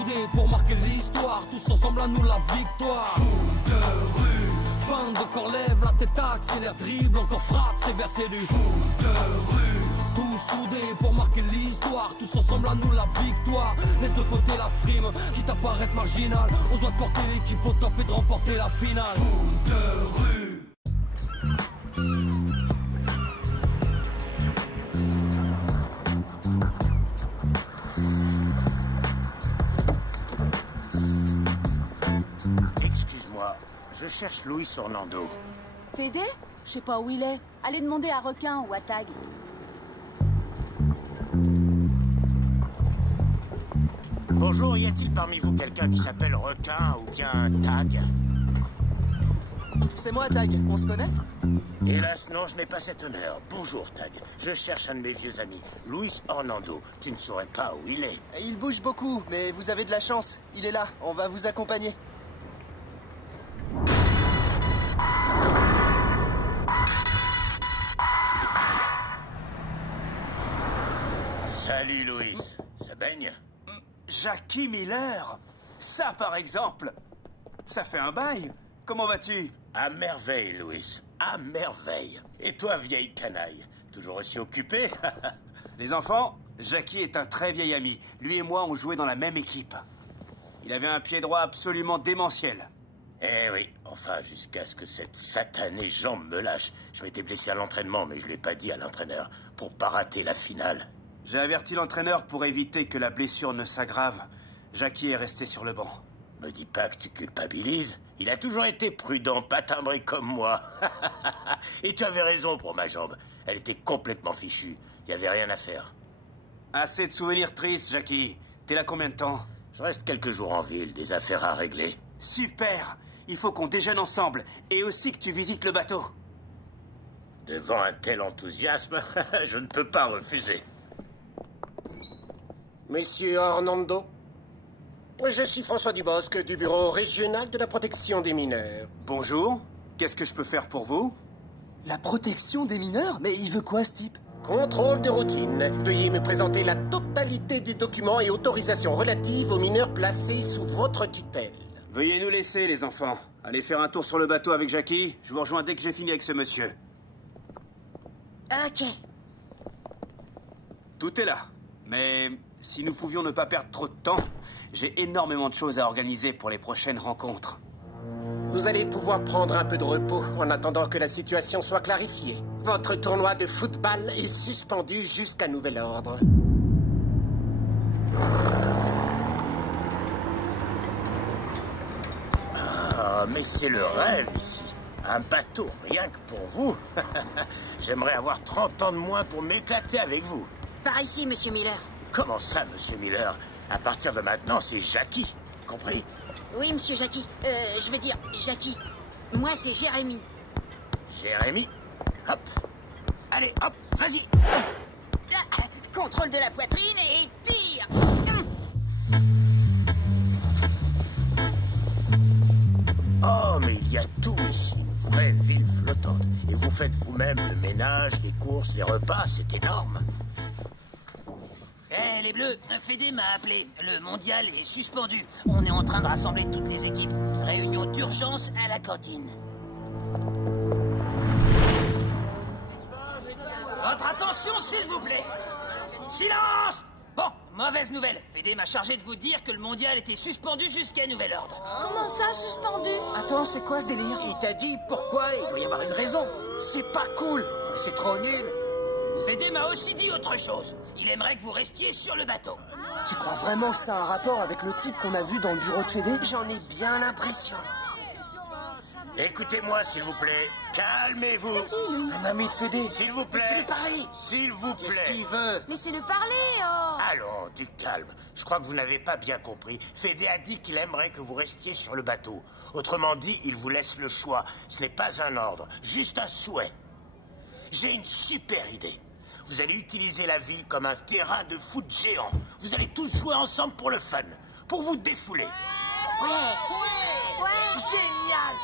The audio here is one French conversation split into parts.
soudés pour marquer l'histoire, tous ensemble à nous la victoire. Foule de rue, fin de corps lève, la tête accélère, dribble, encore frappe, c'est versé du foule de rue. Tous soudés pour marquer l'histoire, tous ensemble à nous la victoire. Laisse de côté la frime, quitte à paraître marginal. On se doit de porter l'équipe au top et de remporter la finale. Foule de rue. Excuse-moi, je cherche Luis Orlando. Fédé? Je sais pas où il est. Allez demander à Requin ou à Tag. Bonjour, y a-t-il parmi vous quelqu'un qui s'appelle Requin ou bien Tag? C'est moi, Tag. On se connaît? Hélas, non, je n'ai pas cet honneur. Bonjour, Tag. Je cherche un de mes vieux amis, Luis Orlando. Tu ne saurais pas où il est. Il bouge beaucoup, mais vous avez de la chance. Il est là. On va vous accompagner. Salut, Luis. Ça baigne? Jackie Miller? Ça, par exemple. Ça fait un bail. Comment vas-tu? À merveille, Luis. À merveille. Et toi, vieille canaille? Toujours aussi occupé? Les enfants, Jackie est un très vieil ami. Lui et moi, on jouait dans la même équipe. Il avait un pied droit absolument démentiel. Eh oui, enfin, jusqu'à ce que cette satanée jambe me lâche. Je m'étais blessé à l'entraînement, mais je ne l'ai pas dit à l'entraîneur, pour pas rater la finale. J'ai averti l'entraîneur pour éviter que la blessure ne s'aggrave. Jackie est resté sur le banc. Me dis pas que tu culpabilises. Il a toujours été prudent, pas timbré comme moi. Et tu avais raison pour ma jambe. Elle était complètement fichue. Il n'y avait rien à faire. Assez de souvenirs tristes, Jackie. T'es là combien de temps? Je reste quelques jours en ville, des affaires à régler. Super! Il faut qu'on déjeune ensemble. Et aussi que tu visites le bateau. Devant un tel enthousiasme, je ne peux pas refuser. Monsieur Orlando, je suis François Dubosc du Bureau régional de la protection des mineurs. Bonjour. Qu'est-ce que je peux faire pour vous? La protection des mineurs? Mais il veut quoi, ce type? Contrôle de routine. Veuillez me présenter la totalité des documents et autorisations relatives aux mineurs placés sous votre tutelle. Veuillez nous laisser, les enfants. Allez faire un tour sur le bateau avec Jackie. Je vous rejoins dès que j'ai fini avec ce monsieur. Ok. Tout est là. Mais si nous pouvions ne pas perdre trop de temps, j'ai énormément de choses à organiser pour les prochaines rencontres. Vous allez pouvoir prendre un peu de repos en attendant que la situation soit clarifiée. Votre tournoi de football est suspendu jusqu'à nouvel ordre. Ah, mais c'est le rêve ici. Un bateau, rien que pour vous. J'aimerais avoir 30 ans de moins pour m'éclater avec vous. Par ici, monsieur Miller. Comment ça, monsieur Miller? À partir de maintenant, c'est Jackie. Compris? Oui, monsieur Jackie. Je veux dire, Jackie. Moi, c'est Jérémy. Jérémy? Hop. Allez, hop, vas-y. Ah, contrôle de la poitrine et tire. Oh, mais il y a tout ici. Une vraie ville flottante. Et vous faites vous-même le ménage, les courses, les repas. C'est énorme. Eh, les Bleus, Fédé m'a appelé. Le mondial est suspendu. On est en train de rassembler toutes les équipes. Réunion d'urgence à la cantine. Votre attention, s'il vous plaît. Silence! Bon, mauvaise nouvelle. Fédé m'a chargé de vous dire que le mondial était suspendu jusqu'à nouvel ordre. Comment ça, suspendu? Attends, c'est quoi ce délire? Il t'a dit pourquoi? Il doit y avoir une raison. C'est pas cool. C'est trop nul. Fédé m'a aussi dit autre chose. Il aimerait que vous restiez sur le bateau. Tu crois vraiment que ça a un rapport avec le type qu'on a vu dans le bureau de Fédé? J'en ai bien l'impression. Écoutez-moi, s'il vous plaît. Calmez-vous. Un ami de Fédé. S'il vous plaît. Laissez-le parler. S'il vous plaît. Qu'est-ce qu'il veut? Laissez-le parler, oh. Allons, du calme. Je crois que vous n'avez pas bien compris. Fédé a dit qu'il aimerait que vous restiez sur le bateau. Autrement dit, il vous laisse le choix. Ce n'est pas un ordre, juste un souhait. J'ai une super idée. Vous allez utiliser la ville comme un terrain de foot géant. Vous allez tous jouer ensemble pour le fun, pour vous défouler. Génial!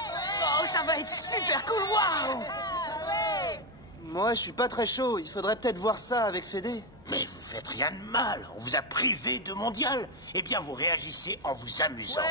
Oh, ça va être super cool, waouh! Moi, je suis pas très chaud. Il faudrait peut-être voir ça avec Fédé. Mais vous faites rien de mal. On vous a privé de mondial. Eh bien, vous réagissez en vous amusant.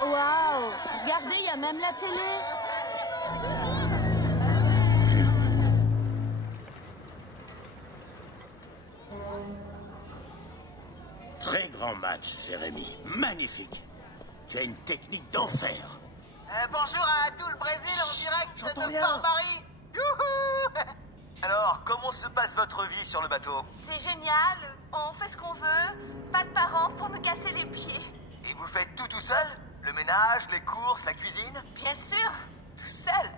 Waouh! Regardez, il y a même la télé. Très grand match, Jérémy. Magnifique. Tu as une technique d'enfer. Bonjour à tout le Brésil en direct J'entends de rien. Port Paris. Youhou! Alors, comment se passe votre vie sur le bateau? C'est génial. On fait ce qu'on veut. Pas de parents pour nous casser les pieds. Et vous faites tout seul? Le ménage, les courses, la cuisine? Bien sûr, tout seul.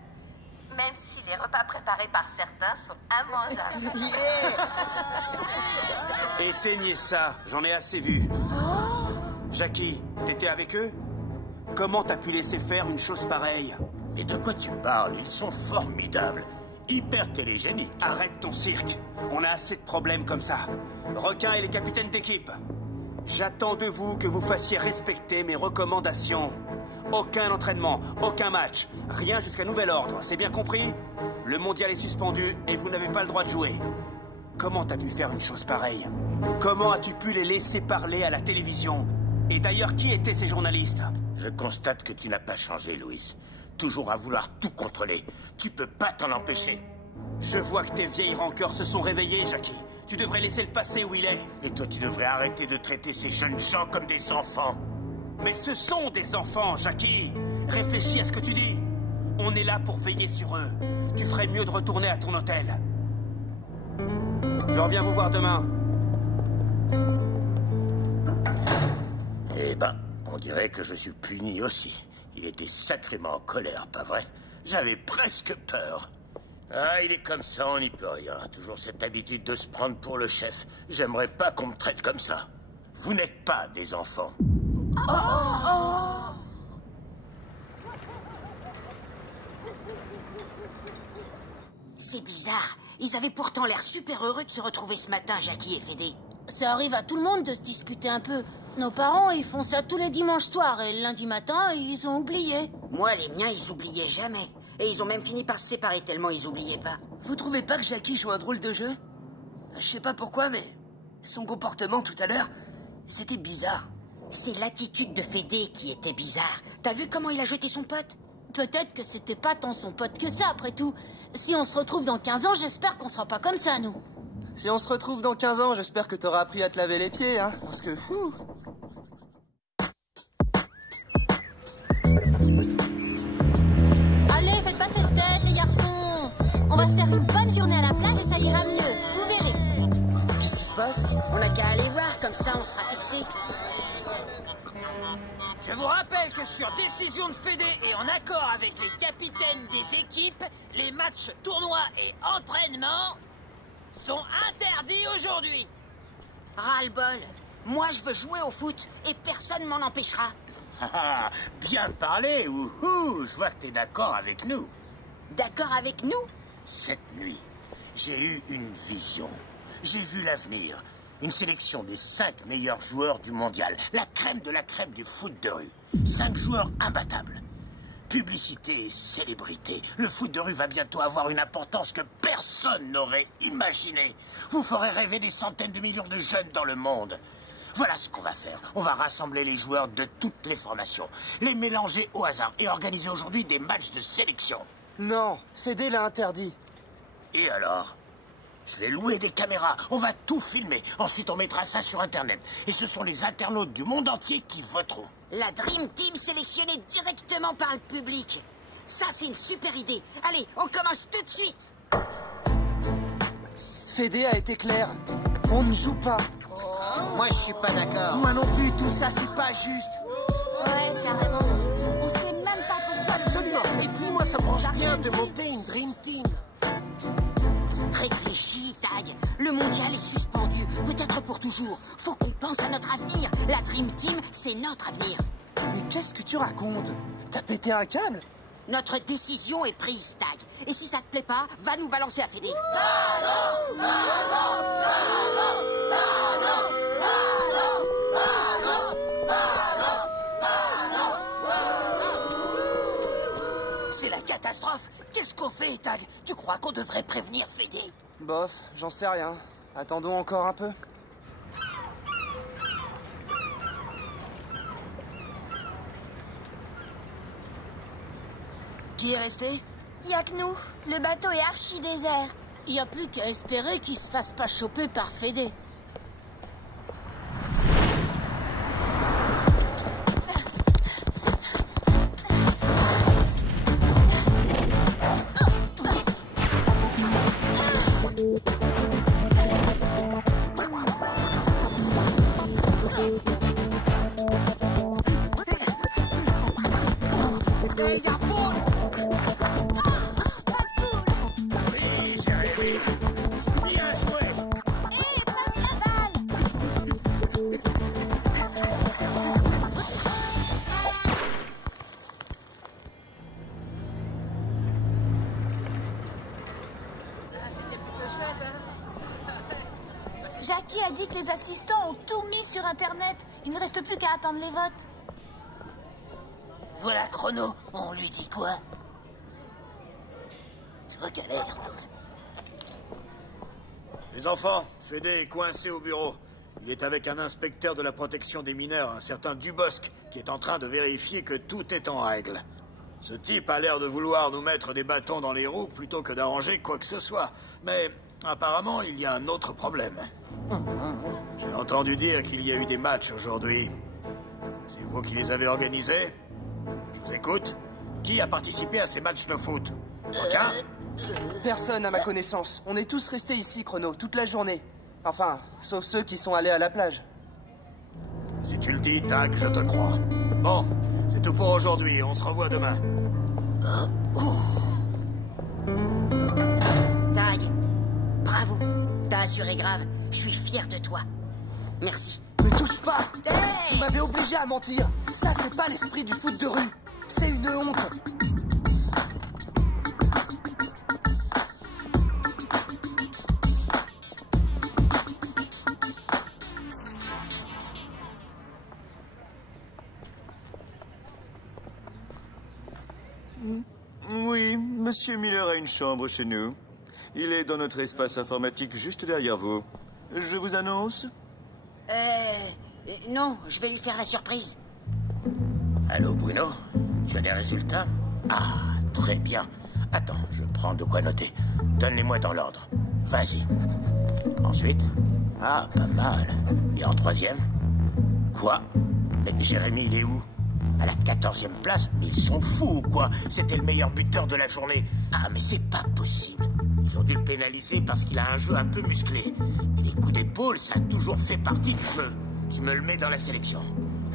Même si les repas préparés par certains sont immangeables. Éteignez ça, j'en ai assez vu. Jackie, t'étais avec eux? Comment t'as pu laisser faire une chose pareille? Mais de quoi tu parles? Ils sont formidables. Hyper télégéniques. Arrête ton cirque. On a assez de problèmes comme ça. Requin et les capitaines d'équipe. J'attends de vous que vous fassiez respecter mes recommandations. Aucun entraînement, aucun match, rien jusqu'à nouvel ordre, c'est bien compris? Le mondial est suspendu et vous n'avez pas le droit de jouer. Comment t'as pu faire une chose pareille? Comment as-tu pu les laisser parler à la télévision? Et d'ailleurs, qui étaient ces journalistes? Je constate que tu n'as pas changé, Louis. Toujours à vouloir tout contrôler. Tu peux pas t'en empêcher. Je vois que tes vieilles rancœurs se sont réveillées, Jackie. Tu devrais laisser le passé où il est. Et toi, tu devrais arrêter de traiter ces jeunes gens comme des enfants. Mais ce sont des enfants, Jackie. Réfléchis à ce que tu dis. On est là pour veiller sur eux. Tu ferais mieux de retourner à ton hôtel. Je reviens vous voir demain. Eh ben, on dirait que je suis puni aussi. Il était sacrément en colère, pas vrai? J'avais presque peur. Ah, il est comme ça, on n'y peut rien. Toujours cette habitude de se prendre pour le chef. J'aimerais pas qu'on me traite comme ça. Vous n'êtes pas des enfants. C'est bizarre. Ils avaient pourtant l'air super heureux de se retrouver ce matin, Jackie et Fédé. Ça arrive à tout le monde de se disputer un peu. Nos parents, ils font ça tous les dimanches soirs et le lundi matin, ils ont oublié. Moi, les miens, ils oubliaient jamais. Et ils ont même fini par se séparer tellement ils oubliaient pas. Vous trouvez pas que Jackie joue un drôle de jeu? Je sais pas pourquoi, mais son comportement tout à l'heure, c'était bizarre. C'est l'attitude de Fédé qui était bizarre. T'as vu comment il a jeté son pote? Peut-être que c'était pas tant son pote que ça, après tout. Si on se retrouve dans 15 ans, j'espère qu'on sera pas comme ça, nous. Si on se retrouve dans 15 ans, j'espère que t'auras appris à te laver les pieds, hein. Parce que, fou. Allez, faites pas cette tête, les garçons. On va se faire une bonne journée à la plage et ça ira mieux. Vous verrez. Qu'est-ce qui se passe? On n'a qu'à aller voir, comme ça on sera fixé. Je vous rappelle que sur décision de Fédé et en accord avec les capitaines des équipes, les matchs, tournois et entraînements sont interdits aujourd'hui. Ras-le-bol. Moi, je veux jouer au foot et personne m'en empêchera. Ah, bien parlé, ouhou. Je vois que t'es d'accord avec nous. D'accord avec nous? Cette nuit, j'ai eu une vision. J'ai vu l'avenir. Une sélection des 5 meilleurs joueurs du mondial. La crème de la crème du foot de rue. 5 joueurs imbattables. Publicité et célébrité. Le foot de rue va bientôt avoir une importance que personne n'aurait imaginée. Vous ferez rêver des centaines de millions de jeunes dans le monde. Voilà ce qu'on va faire. On va rassembler les joueurs de toutes les formations, les mélanger au hasard et organiser aujourd'hui des matchs de sélection. Non, Fédé l'a interdit. Et alors? Je vais louer des caméras, on va tout filmer. Ensuite, on mettra ça sur Internet. Et ce sont les internautes du monde entier qui voteront. La Dream Team sélectionnée directement par le public. Ça, c'est une super idée. Allez, on commence tout de suite. Fédé a été clair. On ne joue pas. Moi, je suis pas d'accord. Moi non plus, tout ça, c'est pas juste. Ouais, carrément. On sait même pas pourquoi. Absolument. Et puis, moi, ça me branche bien de monter une Dream Team. Réfléchis, Tag. Le mondial est suspendu, peut-être pour toujours. Faut qu'on pense à notre avenir. La Dream Team, c'est notre avenir. Mais qu'est-ce que tu racontes? T'as pété un câble? Notre décision est prise, Tag. Et si ça te plaît pas, va nous balancer à Fédé. C'est la catastrophe. Qu'est-ce qu'on fait, Tag? Tu crois qu'on devrait prévenir Fédé? Bof, j'en sais rien. Attendons encore un peu. Qui est resté? Y a que nous. Le bateau est archi désert. Y a plus qu'à espérer qu'il se fasse pas choper par Fédé. Jackie a dit que les assistants ont tout mis sur Internet. Il ne reste plus qu'à attendre les votes. Voilà Chrono. On lui dit quoi? Toi, galère. Les enfants, Fédé est coincé au bureau. Il est avec un inspecteur de la protection des mineurs, un certain Dubosc, qui est en train de vérifier que tout est en règle. Ce type a l'air de vouloir nous mettre des bâtons dans les roues plutôt que d'arranger quoi que ce soit. Mais apparemment, il y a un autre problème. J'ai entendu dire qu'il y a eu des matchs aujourd'hui. C'est vous qui les avez organisés? Je vous écoute. Qui a participé à ces matchs de foot? Aucun? Personne à ma connaissance. On est tous restés ici, Chrono, toute la journée. Enfin, sauf ceux qui sont allés à la plage. Si tu le dis, Tag, je te crois. Bon, c'est tout pour aujourd'hui. On se revoit demain. Tag, bravo. T'as assuré grave. Je suis fier de toi. Merci. Me touche pas! Hey! Tu m'avais obligé à mentir. Ça, c'est pas l'esprit du foot de rue. C'est une honte. Oui, Monsieur Miller a une chambre chez nous. Il est dans notre espace informatique juste derrière vous. Je vous annonce? Non, je vais lui faire la surprise. Allô, Bruno? Tu as des résultats? Ah, très bien. Attends, je prends de quoi noter. Donne-les-moi dans l'ordre. Vas-y. Ensuite? Ah, pas mal. Et en troisième? Quoi? Mais Jérémy, il est où? À la 14e place? Mais ils sont fous ou quoi? C'était le meilleur buteur de la journée. Ah, mais c'est pas possible. Ils ont dû le pénaliser parce qu'il a un jeu un peu musclé. Mais les coups d'épaule, ça a toujours fait partie du jeu. Tu me le mets dans la sélection.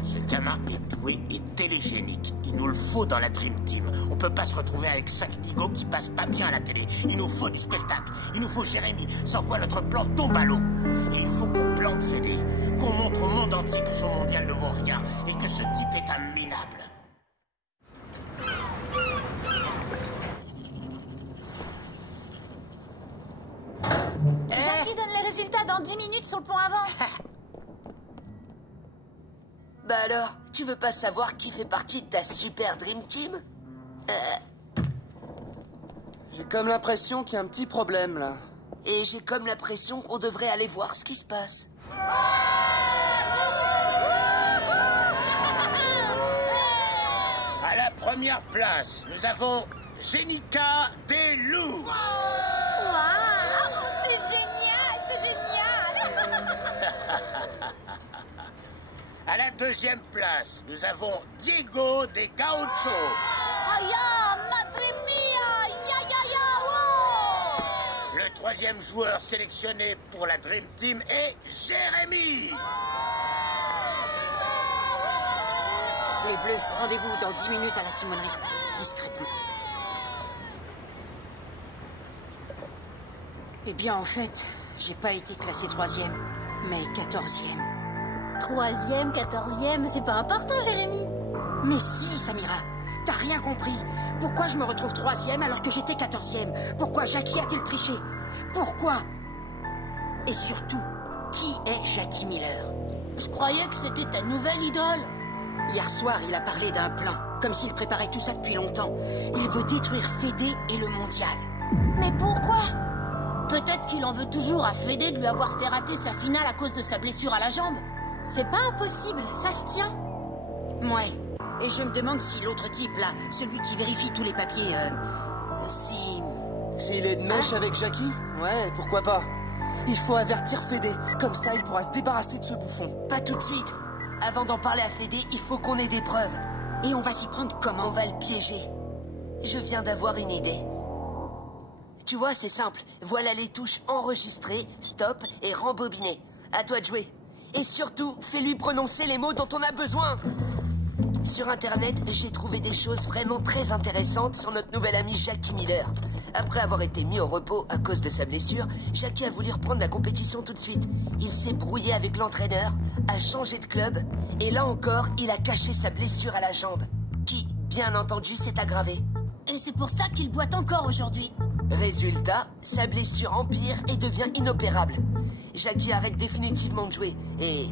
Ce gamin est doué et télégénique. Il nous le faut dans la Dream Team. On peut pas se retrouver avec 5 nigauds qui passent pas bien à la télé. Il nous faut du spectacle. Il nous faut Jérémy, sans quoi notre plan tombe à l'eau. Et il faut qu'on plante Fédé, qu'on montre au monde entier que son mondial ne vaut rien et que ce type est un minable. Jackie donne les résultats. résultats dans 10 minutes sur le pont avant. Bah alors, tu veux pas savoir qui fait partie de ta super Dream Team? J'ai comme l'impression qu'il y a un petit problème, là. Et j'ai comme l'impression qu'on devrait aller voir ce qui se passe. À la première place, nous avons Jenica des Loups. Waouh, c'est génial, c'est génial. À la deuxième place, nous avons Diego des Gauchos. Aya, madre mia, ya ya ya, wow. Le troisième joueur sélectionné pour la Dream Team est Jérémy. Les Bleus, rendez-vous dans 10 minutes à la timonerie. Discrètement. Eh bien, en fait, j'ai pas été classé 3e, mais 14e. 3e, 14e, c'est pas important, Jérémy. Mais si, Samira, t'as rien compris. Pourquoi je me retrouve 3e alors que j'étais 14e? Pourquoi Jackie a-t-il triché? Pourquoi? Et surtout, qui est Jackie Miller? Je croyais que c'était ta nouvelle idole. Hier soir, il a parlé d'un plan, comme s'il préparait tout ça depuis longtemps. Il veut détruire Fédé et le mondial. Mais pourquoi? Peut-être qu'il en veut toujours à Fédé de lui avoir fait rater sa finale à cause de sa blessure à la jambe. C'est pas impossible, ça se tient. Ouais, et je me demande si l'autre type là, celui qui vérifie tous les papiers, S'il est de mèche avec Jackie? Ouais, pourquoi pas. Il faut avertir Fédé, comme ça il pourra se débarrasser de ce bouffon. Pas tout de suite. Avant d'en parler à Fédé, il faut qu'on ait des preuves. Et on va s'y prendre comment? On va le piéger. Je viens d'avoir une idée. Tu vois, c'est simple. Voilà les touches enregistrer, stop et rembobiner. À toi de jouer. Et surtout, fais-lui prononcer les mots dont on a besoin. Sur Internet, j'ai trouvé des choses vraiment très intéressantes sur notre nouvel ami Jackie Miller. Après avoir été mis au repos à cause de sa blessure, Jackie a voulu reprendre la compétition tout de suite. Il s'est brouillé avec l'entraîneur, a changé de club, et là encore, il a caché sa blessure à la jambe, qui, bien entendu, s'est aggravée. Et c'est pour ça qu'il boite encore aujourd'hui. Résultat, sa blessure empire et devient inopérable. Jackie arrête définitivement de jouer, et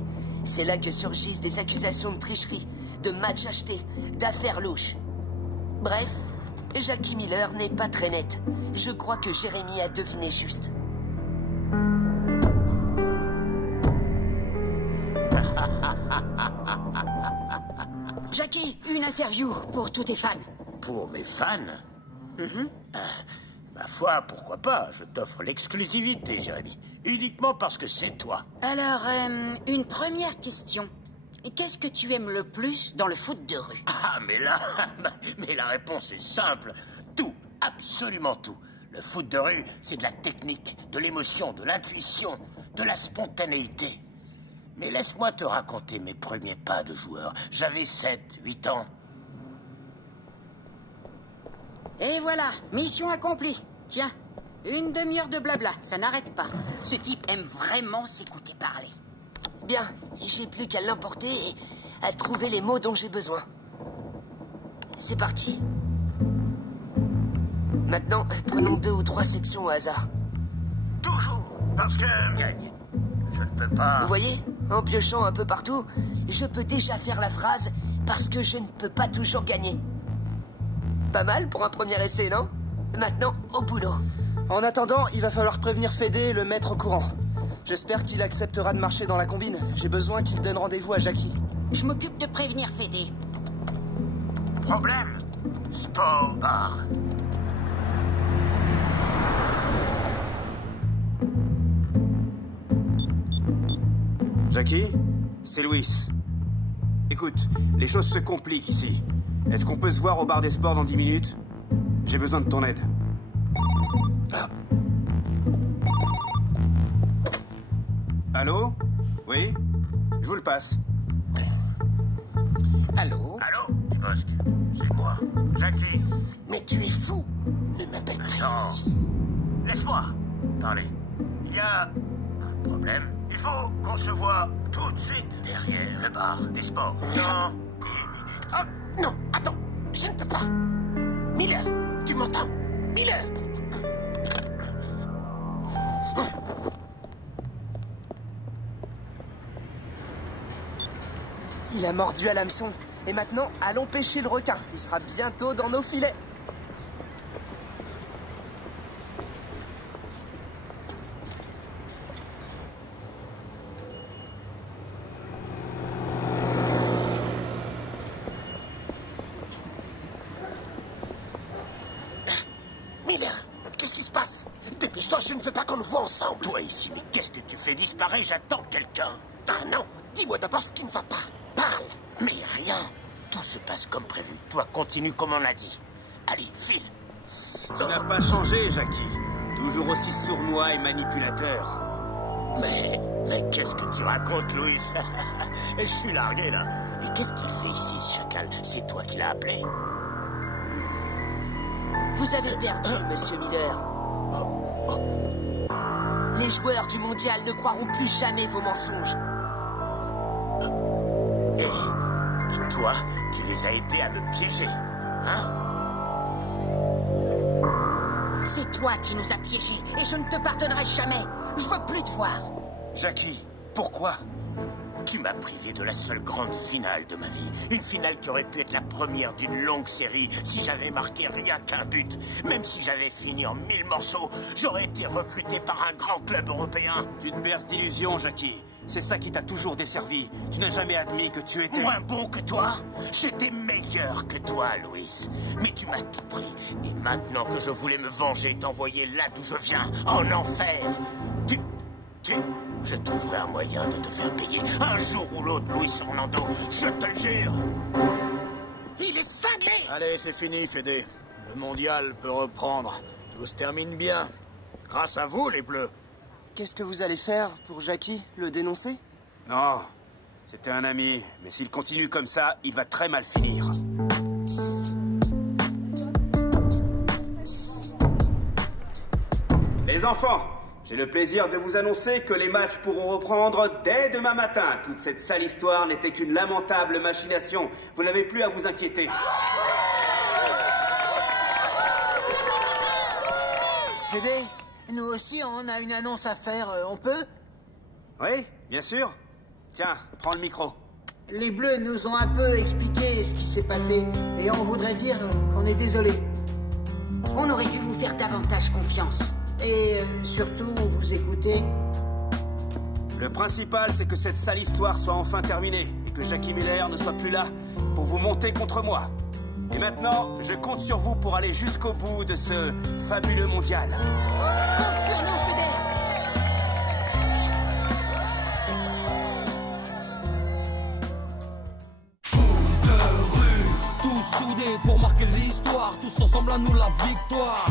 c'est là que surgissent des accusations de tricherie, de matchs achetés, d'affaires louches. Bref, Jackie Miller n'est pas très net. Je crois que Jérémy a deviné juste. Jackie, une interview pour tous tes fans. Pour mes fans? Ma foi, pourquoi pas? Je t'offre l'exclusivité, Jérémy. Uniquement parce que c'est toi. Alors, une première question. Qu'est-ce que tu aimes le plus dans le foot de rue? Ah, mais la réponse est simple. Tout, absolument tout. Le foot de rue, c'est de la technique, de l'émotion, de l'intuition, de la spontanéité. Mais laisse-moi te raconter mes premiers pas de joueur. J'avais 7, 8 ans. Et voilà, mission accomplie. Tiens, une demi-heure de blabla, ça n'arrête pas. Ce type aime vraiment s'écouter parler. Bien, j'ai plus qu'à l'emporter et à trouver les mots dont j'ai besoin. C'est parti. Maintenant, prenons 2 ou 3 sections au hasard. Toujours, parce que je ne peux pas... Vous voyez, en piochant un peu partout, je peux déjà faire la phrase « parce que je ne peux pas toujours gagner ». Pas mal pour un premier essai, non? Maintenant, au boulot. En attendant, il va falloir prévenir Fédé et le mettre au courant. J'espère qu'il acceptera de marcher dans la combine. J'ai besoin qu'il donne rendez-vous à Jackie. Je m'occupe de prévenir Fédé. Problème? Sport bar. Jackie, c'est Louis. Écoute, les choses se compliquent ici. Est-ce qu'on peut se voir au bar des sports dans 10 minutes? J'ai besoin de ton aide. Allô? Oui? Je vous le passe. Allô? Allô, Dubosc, c'est moi, Jackie. Mais tu es fou! Ne m'appelle pas ici. Laisse-moi parler. Il y a un problème. Il faut qu'on se voit tout de suite derrière le bar des sports. Dans 10 minutes. Oh, non, attends, je ne peux pas. Miller, tu m'entends? Miller! Il a mordu à l'hameçon. Et maintenant, allons pêcher le requin. Il sera bientôt dans nos filets. Miller, qu'est-ce qui se passe? Dépêche-toi, je ne veux pas qu'on nous voit ensemble. Toi ici, mais qu'est-ce que tu fais disparaître? J'attends quelqu'un. Ah non, dis-moi d'abord ce qui ne va pas. Parle. Mais rien. Tout se passe comme prévu. Toi, continue comme on a dit. Allez, file. Tu n'as pas changé, Jackie. Toujours aussi sournois et manipulateur. Mais qu'est-ce que tu racontes, Louis? Je suis largué, là. Et qu'est-ce qu'il fait ici, ce chacal? C'est toi qui l'as appelé? Vous avez perdu, Monsieur Miller. Les joueurs du mondial ne croiront plus jamais vos mensonges. Et toi, tu les as aidés à me piéger, hein? C'est toi qui nous as piégés et je ne te pardonnerai jamais. Je veux plus te voir. Jackie, pourquoi? Tu m'as privé de la seule grande finale de ma vie. Une finale qui aurait pu être la première d'une longue série si j'avais marqué rien qu'un but. Même si j'avais fini en 1000 morceaux, j'aurais été recruté par un grand club européen. Tu te berces d'illusions, Jackie. C'est ça qui t'a toujours desservi. Tu n'as jamais admis que tu étais... Moins bon que toi? J'étais meilleur que toi, Louis. Mais tu m'as tout pris. Et maintenant que je voulais me venger et t'envoyer là d'où je viens, en enfer, je trouverai un moyen de te faire payer. Un jour ou l'autre, Luis Orlando, je te le jure. Il est cinglé. Allez, c'est fini, Fédé. Le mondial peut reprendre. Tout se termine bien. Grâce à vous, les Bleus. Qu'est-ce que vous allez faire pour Jackie? Le dénoncer? Non, c'était un ami. Mais s'il continue comme ça, il va très mal finir. Les enfants, j'ai le plaisir de vous annoncer que les matchs pourront reprendre dès demain matin. Toute cette sale histoire n'était qu'une lamentable machination. Vous n'avez plus à vous inquiéter. Fédé, nous aussi, on a une annonce à faire. On peut? Oui, bien sûr. Tiens, prends le micro. Les Bleus nous ont un peu expliqué ce qui s'est passé. Et on voudrait dire qu'on est désolé. On aurait dû vous faire davantage confiance. Et surtout, vous écouter. Le principal, c'est que cette sale histoire soit enfin terminée et que Jackie Miller ne soit plus là pour vous monter contre moi. Et maintenant, je compte sur vous pour aller jusqu'au bout de ce fabuleux mondial. Compte sur nous, Fédé. Foot de rue, tous soudés pour marquer l'histoire, tous ensemble à nous la victoire.